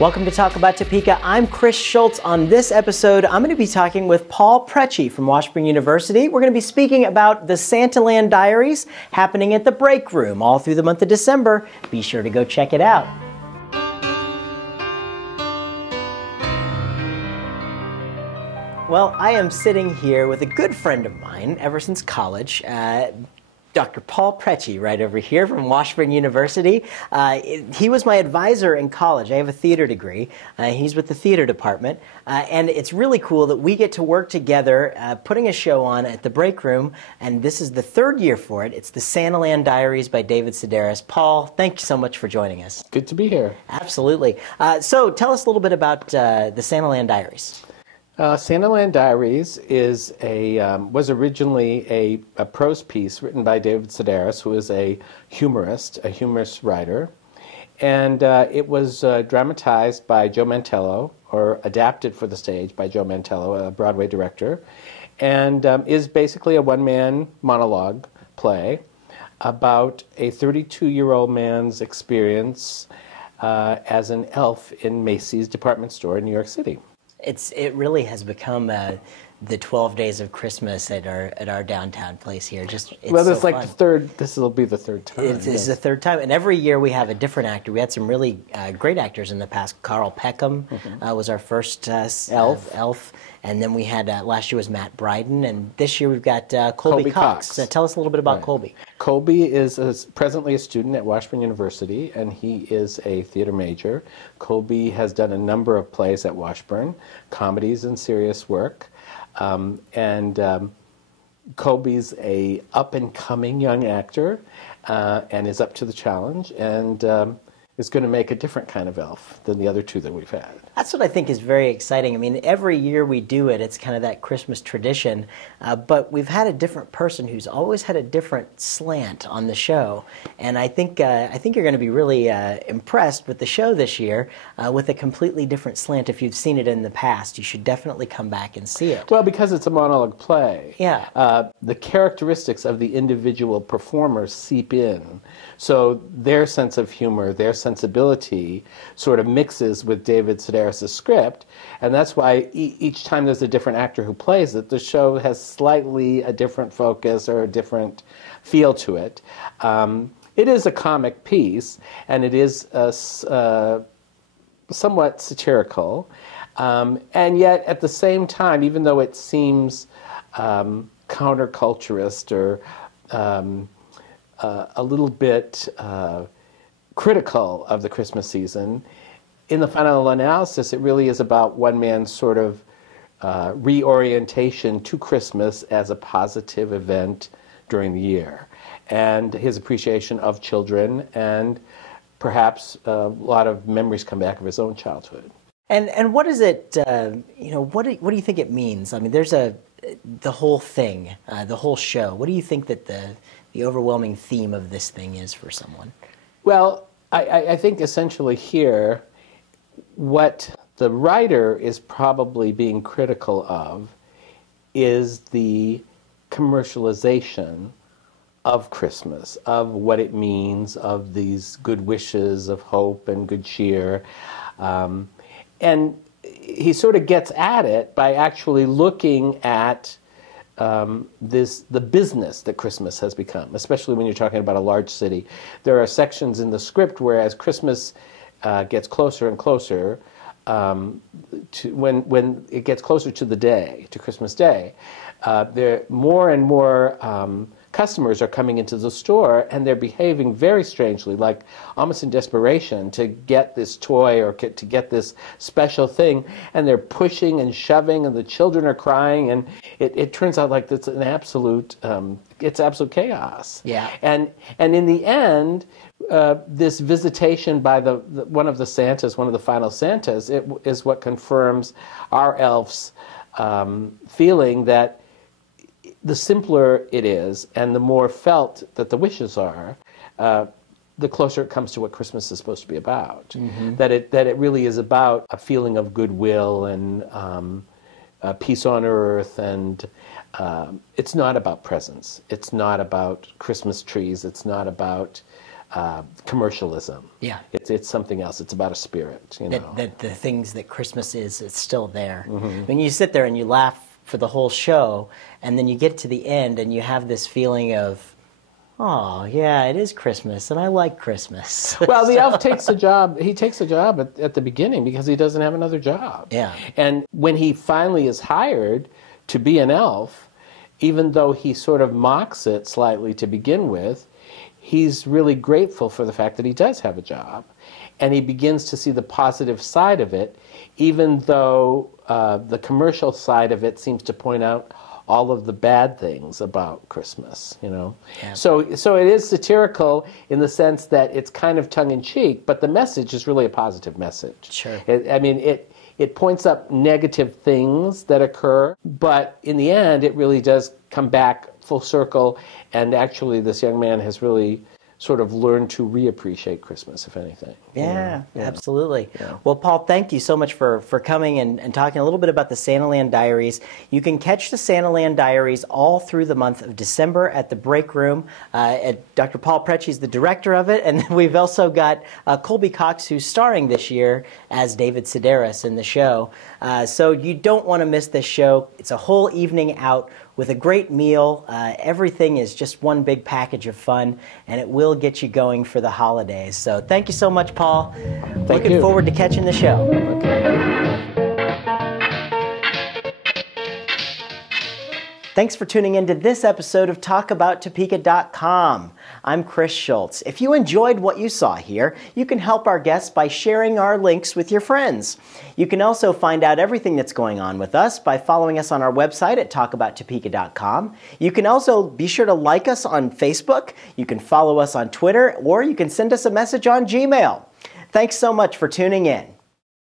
Welcome to Talk About Topeka. I'm Chris Schultz. On this episode, I'm going to be talking with Paul Prece from Washburn University. We're going to be speaking about the Santaland Diaries happening at the Break Room all through the month of December. Be sure to go check it out. Well, I am sitting here with a good friend of mine ever since college, Dr. Paul Prece, right over here from Washburn University. He was my advisor in college. I have a theater degree. He's with the theater department. And it's really cool that we get to work together putting a show on at the Break Room. And this is the third year for it. It's the Santaland Diaries by David Sedaris. Paul, thank you so much for joining us. Good to be here. Absolutely. So tell us a little bit about the Santaland Diaries. Santaland Diaries is was originally a prose piece written by David Sedaris, who is a humorous writer. And it was dramatized by Joe Mantello, or adapted for the stage by Joe Mantello, a Broadway director, and is basically a one-man monologue play about a 32-year-old man's experience as an elf in Macy's department store in New York City. It really has become the 12 Days of Christmas at our downtown place here. Well, there's like this will be the third time. This is the third time, and every year we have a different actor. We had some really great actors in the past. Carl Peckham was our first elf, and then we had last year was Matt Bryden, and this year we've got Colby Cox. Tell us a little bit about Colby. Colby is presently a student at Washburn University, and he is a theater major. Colby has done a number of plays at Washburn, comedies and serious work. Colby's a up-and-coming young actor and is up to the challenge, and is going to make a different kind of elf than the other two that we've had. That's what I think is very exciting. I mean, every year we do it, it's kind of that Christmas tradition, but we've had a different person who's always had a different slant on the show, and I think you're going to be really impressed with the show this year with a completely different slant. If you've seen it in the past, you should definitely come back and see it. Well, because it's a monologue play. Yeah. The characteristics of the individual performers seep in, so their sense of humor, their sensibility sort of mixes with David Sedaris' script, and that's why each time there's a different actor who plays it, the show has slightly a different focus or a different feel to it. It is a comic piece, and it is somewhat satirical, and yet at the same time, even though it seems counterculturist or a little bit critical of the Christmas season, in the final analysis, it really is about one man's sort of reorientation to Christmas as a positive event during the year, and his appreciation of children, and perhaps a lot of memories come back of his own childhood. And what is it? What do you think it means? I mean, there's the whole thing, the whole show. What do you think that the overwhelming theme of this thing is for someone? Well, I think essentially here, what the writer is probably being critical of is the commercialization of Christmas, of what it means, of these good wishes of hope and good cheer. And he sort of gets at it by actually looking at the business that Christmas has become, especially when you're talking about a large city. There are sections in the script where as Christmas gets closer and closer, when it gets closer to the day, to Christmas Day, there more and more customers are coming into the store, and they're behaving very strangely, like almost in desperation to get this toy or to get this special thing, and they're pushing and shoving, and the children are crying, and it turns out like it's an absolute absolute chaos. Yeah. And in the end, this visitation by one of the Santas, one of the final Santas, is what confirms our elf's feeling that the simpler it is and the more felt that the wishes are, the closer it comes to what Christmas is supposed to be about. Mm-hmm. That it really is about a feeling of goodwill and peace on earth, and it's not about presents. It's not about Christmas trees. It's not about commercialism. Yeah. It's something else. It's about a spirit, you know. That the things that Christmas is, it's still there. Mm-hmm. When you sit there and you laugh for the whole show, and then you get to the end and you have this feeling of, oh, yeah, it is Christmas, and I like Christmas. Well, the elf takes a job. He takes a job at the beginning because he doesn't have another job. Yeah. And when he finally is hired to be an elf, even though he sort of mocks it slightly to begin with, he's really grateful for the fact that he does have a job. And he begins to see the positive side of it, even though the commercial side of it seems to point out all of the bad things about Christmas, you know. Yeah. So it is satirical in the sense that it's kind of tongue-in-cheek, but the message is really a positive message. Sure. It points up negative things that occur, but in the end, it really does come back full circle, and actually this young man has really sort of learned to reappreciate Christmas, if anything. Yeah, Yeah. absolutely. Yeah. Well, Paul, thank you so much for coming and talking a little bit about the Santaland Diaries. You can catch the Santaland Diaries all through the month of December at the Break Room. Dr. Paul Prece is the director of it, and we've also got Colby Cox, who's starring this year as David Sedaris in the show. So you don't want to miss this show. It's a whole evening out with a great meal. Everything is just one big package of fun, and it will get you going for the holidays. So thank you so much, Paul. Looking forward to catching the show. Okay. Thanks for tuning in to this episode of TalkAboutTopeka.com. I'm Chris Schultz. If you enjoyed what you saw here, you can help our guests by sharing our links with your friends. You can also find out everything that's going on with us by following us on our website at TalkAboutTopeka.com. You can also be sure to like us on Facebook, you can follow us on Twitter, or you can send us a message on Gmail. Thanks so much for tuning in.